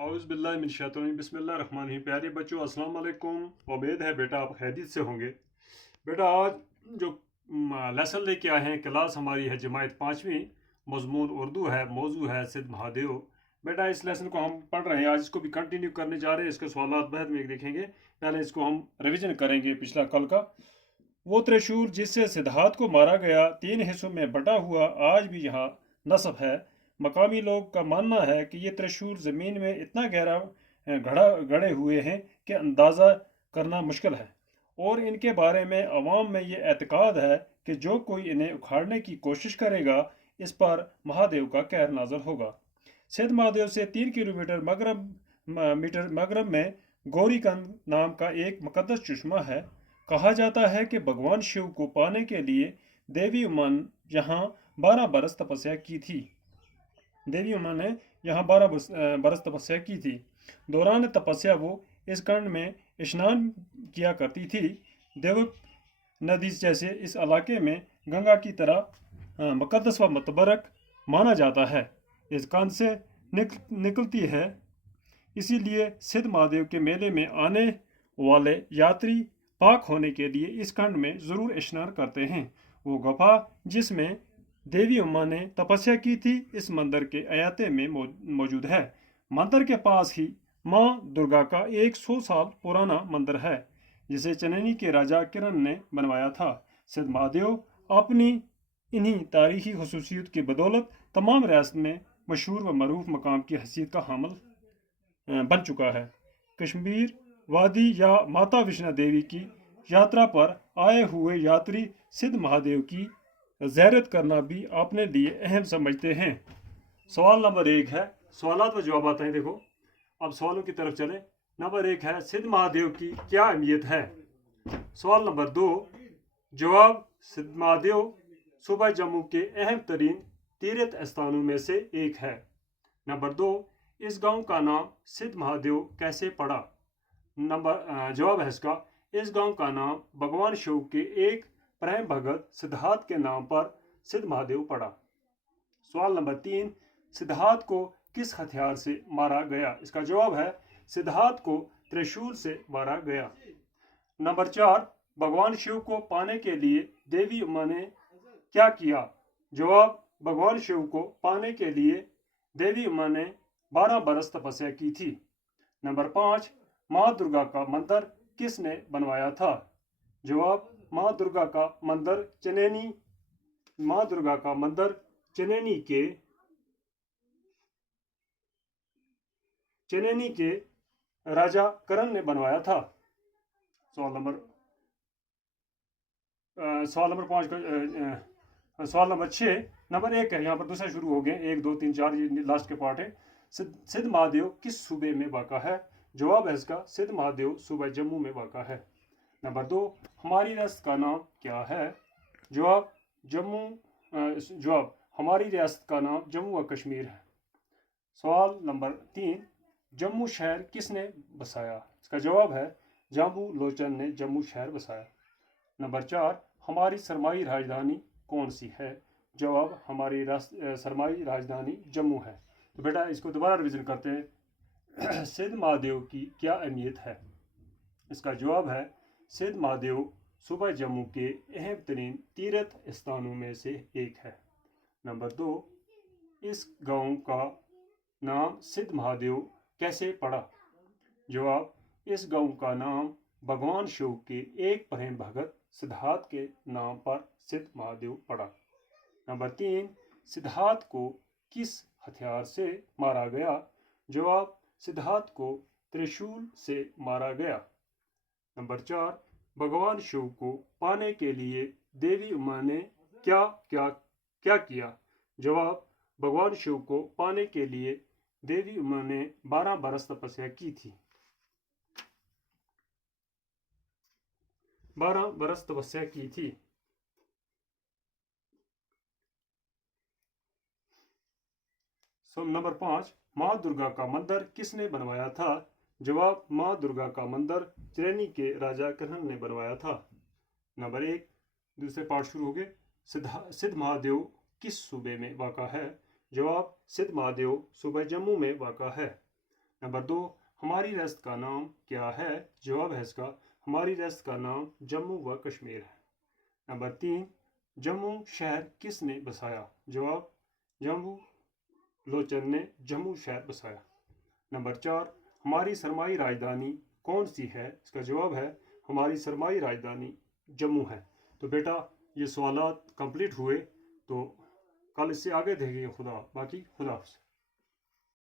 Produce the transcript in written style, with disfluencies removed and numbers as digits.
औज़ुबिल्लाहिमिनश्शैतानिर बिस्मिल्लाहिर्रहमानिर्रहीम। प्यारे बच्चों, अस्सलाम वालेकुम। उम्मीद है बेटा आप खैरियत से होंगे। बेटा आज जो लेसन लेके आए हैं, क्लास हमारी है जमात 5वीं, मज़मून उर्दू है, मौजू है सिद्ध महादेव। बेटा इस लेसन को हम पढ़ रहे हैं, आज इसको भी कंटिन्यू करने जा रहे हैं। इसके सवालात बाद में देखेंगे, पहले इसको हम रिवीजन करेंगे पिछला कल का। वो त्रिशूल जिससे सिद्धार्थ को मारा गया 3 हिस्सों में बटा हुआ आज भी यहाँ नस्ब है। मकामी लोग का मानना है कि ये त्रिशूल ज़मीन में इतना गहरा गड़े हुए हैं कि अंदाज़ा करना मुश्किल है, और इनके बारे में अवाम में ये एतकाद है कि जो कोई इन्हें उखाड़ने की कोशिश करेगा इस पर महादेव का कहर नाज़र होगा। सिद्ध महादेव से 3 किलोमीटर मगरब में गौरीकंद नाम का एक मुकद्दस चश्मा है। कहा जाता है कि भगवान शिव को पाने के लिए देवी उमा यहाँ 12 बरस तपस्या की थी। देवी उमा ने यहाँ 12 बरस तपस्या की थी। दौरान तपस्या वो इस कंड में स्नान किया करती थी। देवक नदी जैसे इस इलाके में गंगा की तरह मुकद्दस व मुतबरक माना जाता है। इस कंद से निकलती है, इसीलिए सिद्ध महादेव के मेले में आने वाले यात्री पाक होने के लिए इस खंड में ज़रूर स्नान करते हैं। वो गुफा जिसमें देवी उमा ने तपस्या की थी इस मंदिर के अयाते में मौजूद है। मंदिर के पास ही माँ दुर्गा का 100 साल पुराना मंदिर है, जिसे चनैनी के राजा किरण ने बनवाया था। सिद्ध महादेव अपनी इन्हीं तारीखी खसूसियत की बदौलत तमाम रियासत में मशहूर व मरूफ मकाम की हैसियत का हामिल बन चुका है। कश्मीर वादी या माता विष्णु देवी की यात्रा पर आए हुए यात्री सिद्ध महादेव की ज़ियारत करना भी अपने लिए अहम समझते हैं। सवाल नंबर 1 है, सवालात व जवाब हैं। देखो, अब सवालों की तरफ चलें। नंबर 1 है, सिद्ध महादेव की क्या अहमियत है। सवाल नंबर 2, जवाब, सिद्ध महादेव सूबा जम्मू के अहम तरीन तीर्थ स्थानों में से एक है। नंबर 2, इस गांव का नाम सिद्ध महादेव कैसे पड़ा। जवाब है इसका, इस गांव का नाम भगवान शिव के एक प्रेम भगत सिद्धार्थ के नाम पर सिद्ध महादेव पड़ा। सवाल नंबर 3, सिद्धार्थ को किस हथियार से मारा गया। इसका जवाब है, सिद्धार्थ को त्रिशूल से मारा गया। नंबर 4, भगवान शिव को पाने के लिए देवी उमा ने क्या किया। जवाब, भगवान शिव को पाने के लिए देवी उमा ने 12 बरस तपस्या की थी। नंबर 5, माँ दुर्गा का मंदिर किसने बनवाया था। जवाब, माँ दुर्गा का मंदिर चनैनी के राजा करण ने बनवाया था। सवाल नंबर 6, नंबर 1 है, यहाँ पर दूसरा शुरू हो गए, 1 2 3 4 ये लास्ट के पार्ट है। सिद्ध महादेव किस सूबे में वाक़ा है। जवाब है इसका, सिद्ध महादेव सूबा जम्मू में वाक़ा है। नंबर 2, हमारी रियासत का नाम क्या है। जवाब, हमारी रियासत का नाम जम्मू व कश्मीर है। सवाल नंबर 3, जम्मू शहर किसने बसाया। इसका जवाब है, जाम्बू लोचन ने जम्मू शहर बसाया। नंबर 4, हमारी सरमाई राजधानी कौन सी है। जवाब, हमारी सरमाई राजधानी जम्मू है। तो बेटा इसको दोबारा रिवीजन करते हैं। सिद्ध महादेव की क्या अहमियत है। इसका जवाब है, सिद्ध महादेव सूबा जम्मू के अहम तरीन तीर्थ स्थानों में से एक है। नंबर 2, इस गांव का नाम सिद्ध महादेव कैसे पड़ा। जवाब, इस गांव का नाम भगवान शिव के एक प्रेम भगत सिद्धार्थ के नाम पर सिद्ध महादेव पड़ा। नंबर 3, सिद्धार्थ को किस हथियार से मारा गया। जवाब, सिद्धार्थ को त्रिशूल से मारा गया। नंबर 4, भगवान शिव को पाने के लिए देवी उमा ने क्या किया। जवाब, भगवान शिव को पाने के लिए देवी उमा ने 12 बरस तपस्या की थी। 12 बरस तपस्या की थी। नंबर 5, माँ दुर्गा का मंदिर किसने बनवाया था। जवाब, माँ दुर्गा का मंदिर चनैनी के राजा करण ने बनवाया था। नंबर 1, दूसरे पार्ट शुरू हो गए। सिद्ध महादेव किस सूबे में वाक़ा है। जवाब, सिद्ध महादेव सूबा जम्मू में वाक़ा है। नंबर 2, हमारी रियासत का नाम क्या है? जवाब है इसका हमारी रियासत का नाम जम्मू व कश्मीर है। नंबर 3, जम्मू शहर किसने बसाया? जवाब जम्मू लोचन ने जम्मू शहर बसाया। नंबर 4, हमारी सरमाई राजधानी कौन सी है? इसका जवाब है हमारी सरमाई राजधानी जम्मू है। तो बेटा ये सवालात कंप्लीट हुए, तो कल इससे आगे देखेंगे। खुदा बाकी खुदा हाफ़िज़।